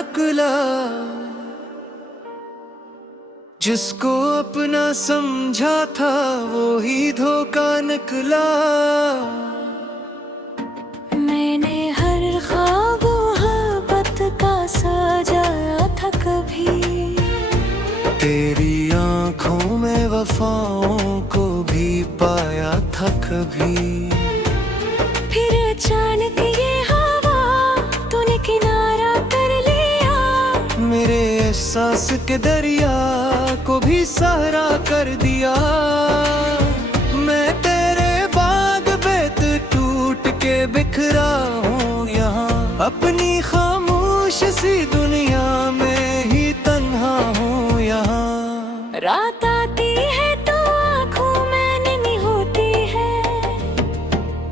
नकला। जिसको अपना समझा था वो ही धोखा निकला। मैंने हर ख्वाब मोहब्बत का सजाया था कभी, तेरी आंखों में वफाओं को भी पाया था कभी। फिर अचानक ये हवा तूने किनारा कर लिया, मेरे एहसास के दरिया को भी सहारा कर दिया। मैं तेरे बाग बेत टूट के बिखरा हूँ यहाँ, अपनी खामोश सी दुनिया में ही तन्हा हूँ यहाँ। रात आती है तो आँखों में नींद होती है,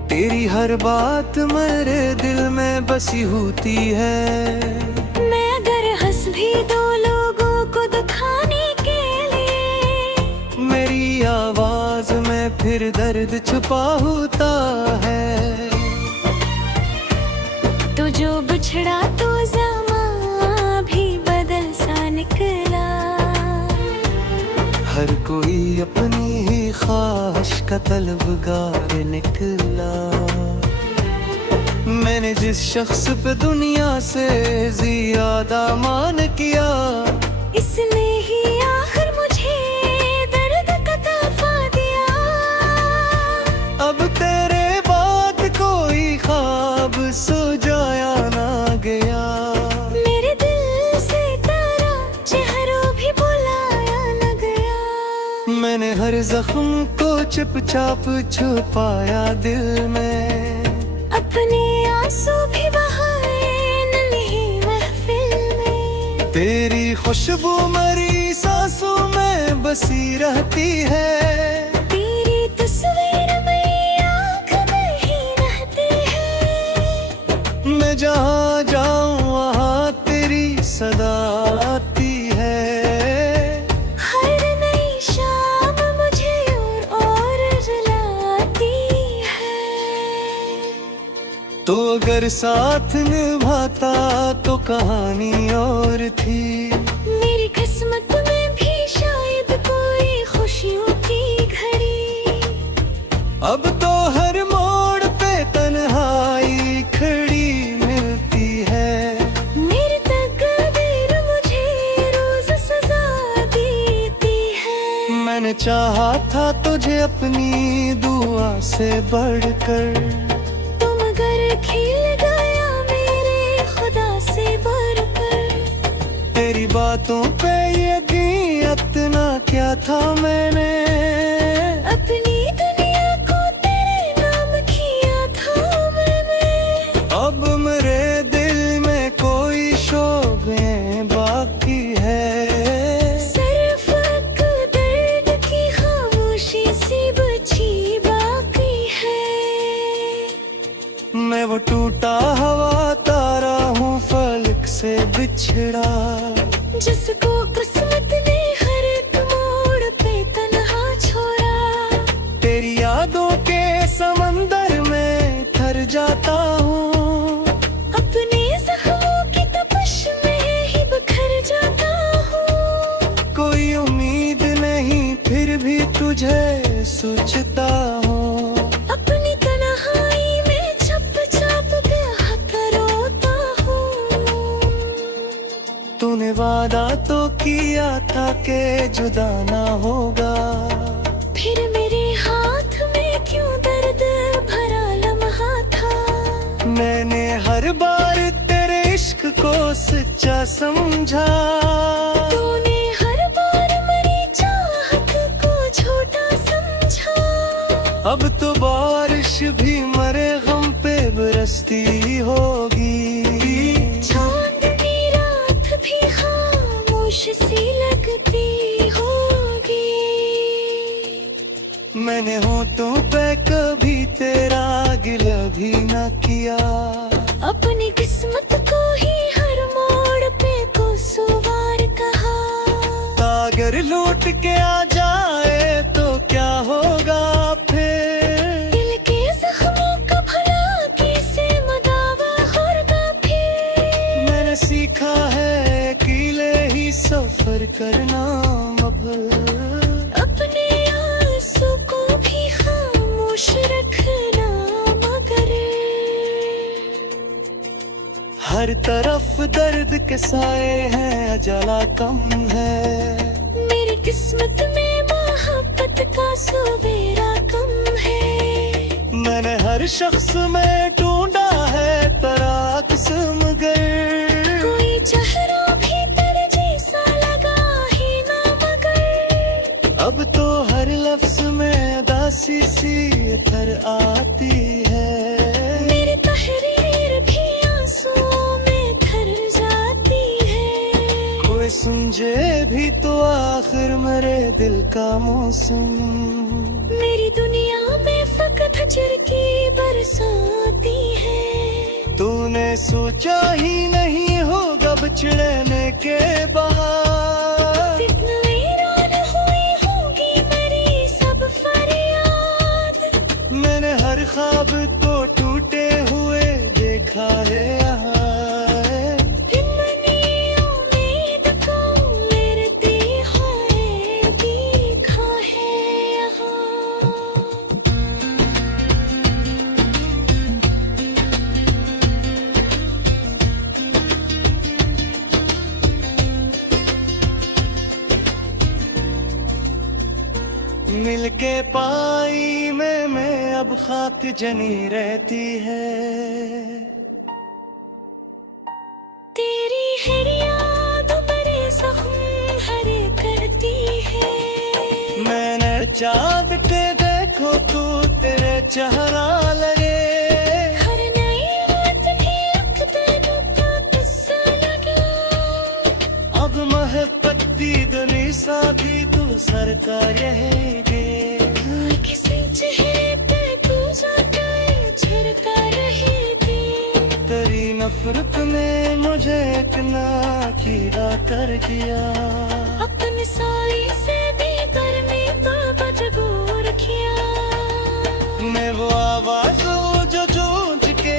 तेरी हर बात मेरे दिल में बसी होती है। मैं अगर हंस भी दो लोगों को दिखाने के लिए, मेरी आवाज में फिर दर्द छुपा होता है। तो जो बिछड़ा तो ज़मां भी बदल सा निकला। हर कोई अपनी ही ख्वाहिश का तलबगार निकला। मैंने जिस शख्स पे दुनिया से ज्यादा मान किया, इसने ही आखिर मुझे दर्द का तोहफा दिया। अब तेरे बाद कोई ख्वाब सो जाया ना गया, मेरे दिल से तेरा चेहरा भी बुलाया न गया। मैंने हर जख्म को चुपचाप छुपाया दिल में, अपने आंसू भी बहाए नन्ही महफिल में। तेरी खुशबू मरी सांसों में बसी रहती है, तेरी तस्वीर मेरी आँख में ही रहती है। मैं जहाँ जाऊँ वहाँ तेरी सदा आती है। हर नई शाम मुझे और जलाती है। तो अगर साथ निभाता तो कहानी और थी, मेरी किस्मत में भी शायद कोई खुशियों की घड़ी। अब तो हर मोड़ पे तन्हाई खड़ी मिलती है। मेरी तकदीर मुझे रोज सजा देती है। मैंने चाहा था तुझे अपनी दुआ से बढ़कर, तुम अगर खिल गया मेरे खुदा से बढ़कर। तेरी बातों पे यकीन इतना क्या था मैंने, अपनी दुनिया को तेरे नाम किया था मैंने। अब मेरे दिल में कोई शोभें बाकी है। सिर्फ एक दर्द की खामोशी सी बची बाकी है। मैं वो टूटा हवा तारा हूँ फलक से बिछड़ा, जिसको किस्मत ने हर एक मोड़ पे तन्हा छोड़ा। तेरी यादों के समंदर में ठर जाता हूँ, अपने जख्मों की तपश में ही बिखर जाता हूँ। कोई उम्मीद नहीं फिर भी तुझे सोचता हूँ। अपनी तन्हाई में छप छप के हक रोता हूँ। तूने वादा तो किया था कि जुदा ना होगा, फिर मेरे हाथ में क्यों दर्द भरा लम्हा था। मैंने हर बार तेरे इश्क को सच्चा समझा, तूने हर बार मेरी चाहत को झूठा समझा। अब तो बारिश भी मरे गम पे बरसती होगी। चांदनी रात भी खामोश सी लगती होगी। मैंने होठों पे कभी तेरा गिला भी न किया, अपनी किस्मत को ही हर मोड़ पे कसूरवार कहा। अगर लौट के आ जाए तो क्या होगा फिर, दिल के जख्मों का भला कैसे मदावा होगा फिर। मैंने सीखा है करना मगर अपने आंसू को भी खामोश रखना मगर हर तरफ दर्द के साए हैं, अजला कम है। मेरी किस्मत में मोहब्बत का सवेरा कम है। मैंने हर शख्स में ढूंढा है तराकस मगर कोई चेहरा भी तेरे जैसा लगा ही ना मगर अब तो हर लफ्ज में उदासी सी उतर आती है। मेरी तहरीर भी आंसुओं में थर जाती है। कोई समझे भी तो आखिर मेरे दिल का मौसम। मेरी दुनिया में फकत हजर की बरसाती है। तूने सोचा ही नहीं होगा बिछड़ने के बाद कितना हैरान हुई होगी मेरी सब फरियाद। मैंने हर ख्वाब तो टूटे हुए देखा है यहाँ। इतनी उम्मीद को मेरती है देखा है यहाँ। मिलके पाई में मैं अब खाक जनी रहती है। तेरी हर याद मेरे जख्म हरे करती है। मैंने चाँद के देखो तू तेरे चेहरा लगे। हर नई रात भी अख्तरों का किस्सा लगा। अब महबती दुनी सा भी तू सरका रहेगी। किसी चेहरे पे तू जाता झरका रही थी। तेरी नफरत ने मुझे इतना कीड़ा कर दिया। अपने साई से भी गर्मी को मजबूर किया। मैं वो आवाज जो जूझ के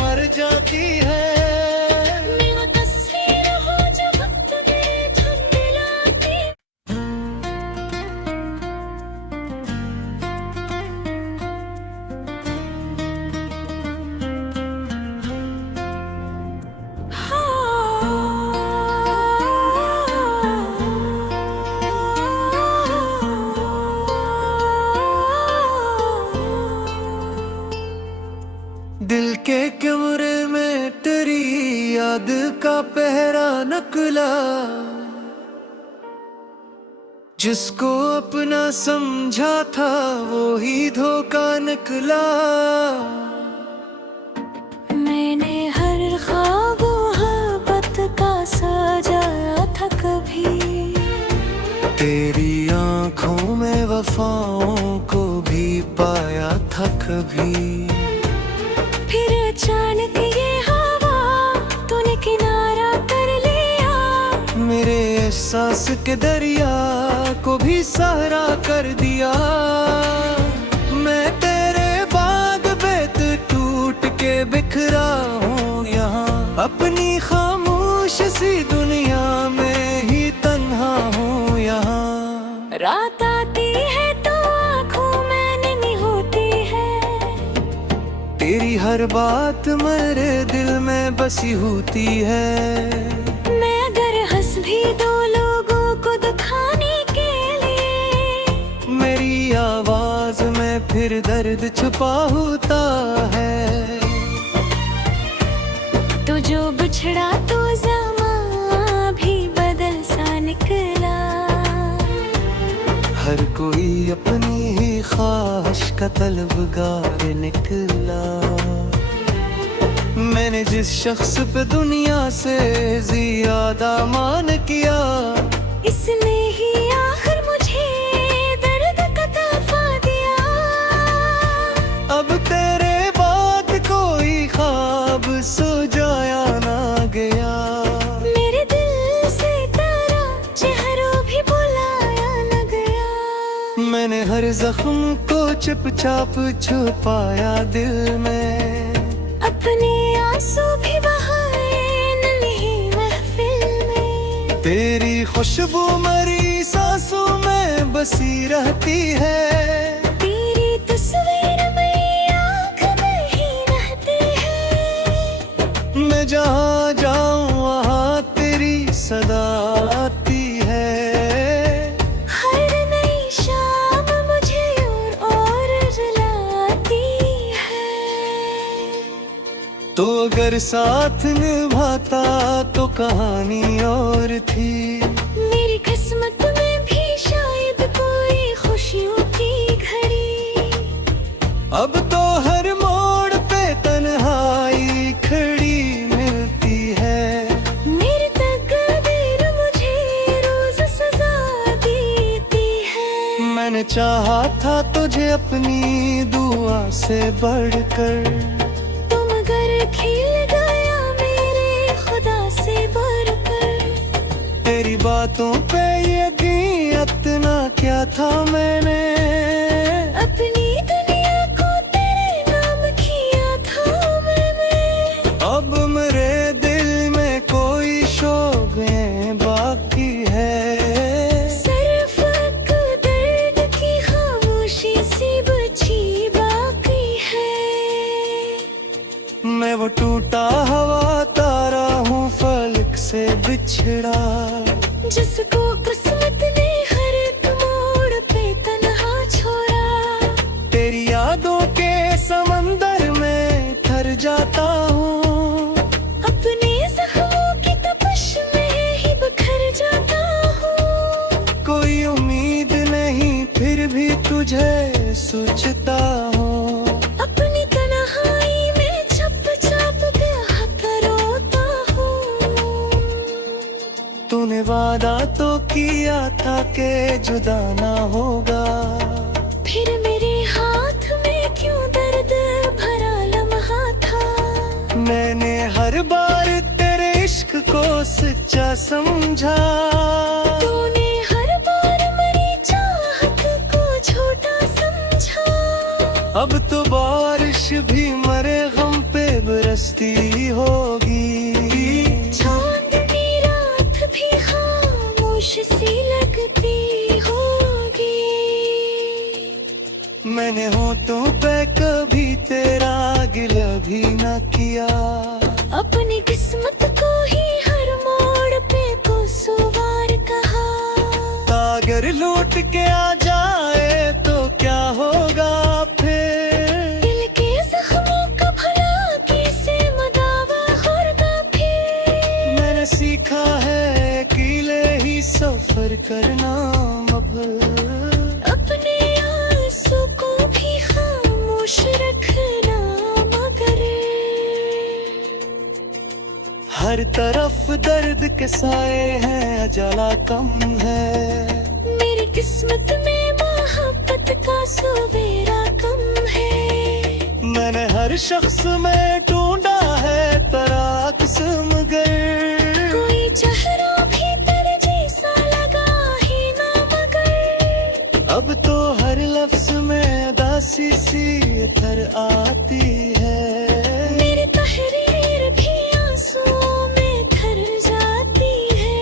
मर जाती है। मैं वो तस्वीर हूँ जो वक्त में झुंझलाती। दिल के कमरे में तेरी याद का पहरा नकला। जिसको अपना समझा था वो ही धोखा निकला। मैंने हर ख्वाब मोहब्बत का सजाया था कभी। तेरी आंखों में वफाओं को भी पाया था कभी। फिर अचानक ये हवा तूने किनारा कर लिया। मेरे एहसास के दरिया को भी सहारा कर दिया। मैं तेरे बाग बेत टूट के बिखरा हूँ यहाँ। अपनी खामोश सी दुनिया में ही तन्हा हूँ यहाँ। रात आती है तो आँखों में नहीं होती है। तेरी हर बात मेरे दिल में बसी होती है। मैं अगर हंस भी दो लोगों को दिखाने के लिए। मेरी आवाज में फिर दर्द छुपा होता है। तो जो बिछड़ा तो ज़मां भी बदल सा निकला। हर कोई अपनी ही ख्वाहिश का तलबगार निकला। मैंने जिस शख्स पे दुनिया से ज्यादा मान किया। इसने ही आखिर मुझे दर्द का तोहफा दिया। अब तेरे बाद कोई ख्वाब सो जाया ना गया। मेरे दिल से तेरा चेहरा भी बुलाया न गया। मैंने हर जख्म को चुपचाप छुपाया दिल में। अपने आंसू भी बहाए न ली महफिल में। तेरी खुशबू मरी सांसों में बसी रहती है। तेरी तस्वीर मेरी आँख में ही रहती है। मैं जहाँ जाऊँ वहाँ तेरी सदा आती है। हर नई शाम मुझे और रुलाती है। तो अगर साथ निभाता तो कहानी और थी। मेरी किस्मत में भी शायद कोई खुशियों की घड़ी। अब तो हर मोड़ पे तन्हाई खड़ी मिलती है। मेरी तकदीर मुझे रोज सजा देती है। मैंने चाहा था तुझे अपनी दुआ से बढ़कर। तुम अगर खिल गया मेरे खुदा से बढ़कर। तेरी बातों पे यकीन इतना क्या था मैंने। अपनी दुनिया को तेरे नाम किया था मैंने। अब मेरे दिल में कोई शौक बाकी है। सिर्फ एक दर्द की खामोशी सी बची बाकी है। मैं वो टूटा हवा तारा हूँ फलक से बिछड़ा। जिसको किस्मत ने हर एक मोड़ पे तन्हा छोड़ा। तेरी यादों के समंदर में ठर जाता हूँ। अपने जख्मों की तपश में ही बिखर जाता हूँ। कोई उम्मीद नहीं फिर भी तुझे सोचता हूँ। अपनी तन्हाई में छप छप ब्याह रोता हूँ। तूने वादा तो किया था कि जुदा ना होगा। फिर मेरे हाथ में क्यों दर्द भरा लम्हा था। मैंने हर बार तेरे इश्क को सच्चा समझा। तूने हर बार मेरी चाहत को झूठा समझा। अब तो बारिश भी मरे गम पे बरसती होगी। चांदनी रात भी खामोश सी लगती होगी। मैंने होठों पे कभी तेरा गिला भी न किया। अपनी किस्मत को ही हर मोड़ पे कसूरवार कहा। अगर लौट के आ जाए तो क्या होगा फिर। दिल के जख्मों का भला कैसे मदावा होगा फिर। मैंने सीखा है अकेले ही सफर करना मगर। अपने आंसू को भी खामोश रखना मगर। हर तरफ दर्द के साए हैं अजला कम है। मेरी किस्मत में मोहब्बत का सवेरा कम है। मैंने हर शख्स में ढूंढा है तराक्स मगर। कोई चेहरा भी तेरे जैसा लगा ही ना मगर। अब तो हर लफ्ज में उदासी सी थर आती है। मेरी तहरीर भी आंसुओं में थर जाती है।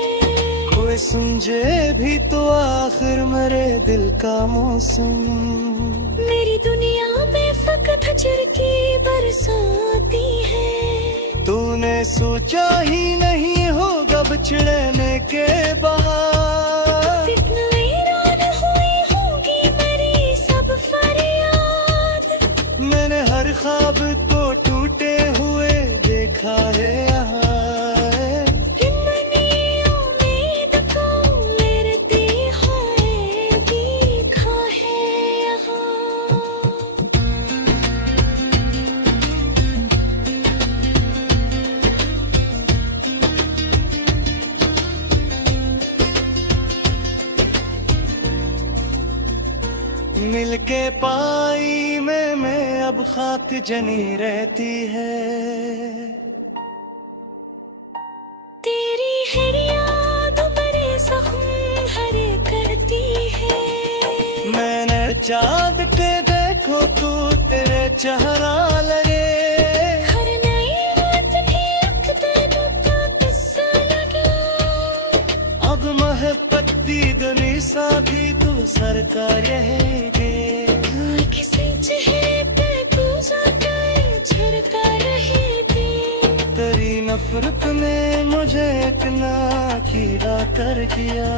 कोई समझे भी तो आखिर मेरे दिल का मौसम। मेरी दुनिया में फकत हजर की बरसाती है। तूने सोचा ही नहीं होगा बिछड़ने के बाद। कितना हैरान हुई होगी मेरी सब फरियाद। मैंने हर ख्वाब को टूटे हुए देखा है यहाँ। उम्मीद को मेरे दिहाए देखा है यहाँ। मिलके पाई में मैं अब खाक जनी रहती है। तेरी हर याद मेरे जख्म हरे करती है। मैंने चाँद के देखो तू तेरे चेहरा लगे। हर नई रात भी एक दिन का किस्सा लगा। अब महबूब करता रहेंगे। किसी चेहरे पे तू जाता झरता रहेगी। तेरी नफरत ने मुझे इतना कीड़ा कर दिया।